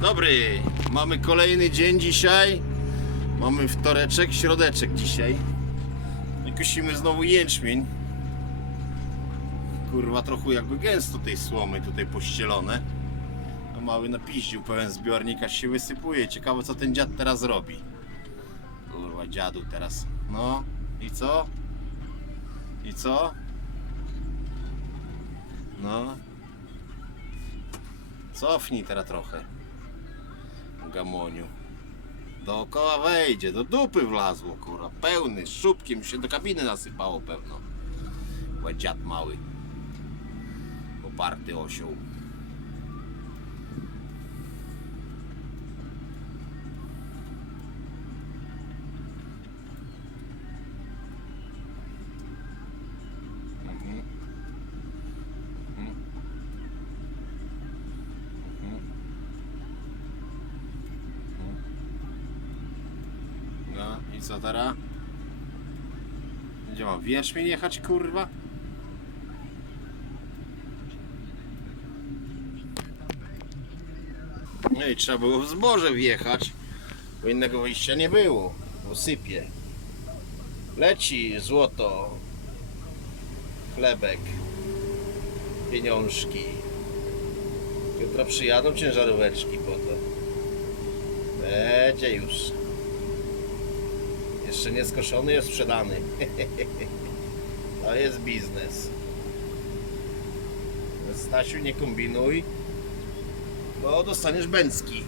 Dobry, mamy kolejny dzień dzisiaj. Mamy wtoreczek, środeczek dzisiaj. I Kusimy znowu jęczmień. Kurwa, trochę jakby gęsto tej słomy tutaj pościelone. A mały napiździł pełen zbiornika się wysypuje. Ciekawe co ten dziad teraz robi. Kurwa, dziadu teraz. No, i co? I co? No. Cofnij teraz trochę. Gamoniu. Dookoła wejdzie, do dupy wlazło, kurwa. Pełny, z szubkiem się do kabiny nasypało pewno. Chyba dziad mały. Poparty osioł. Co teraz? Gdzie mam wierzchmień jechać, kurwa? No i trzeba było w zboże wjechać, bo innego wyjścia nie było, bo sypie. Leci złoto, chlebek, pieniążki. Jutro przyjadą ciężaróweczki po to. Będzie już. Jeszcze nie skoszony, jest sprzedany. To jest biznes. Stasiu, nie kombinuj, bo dostaniesz bęcki.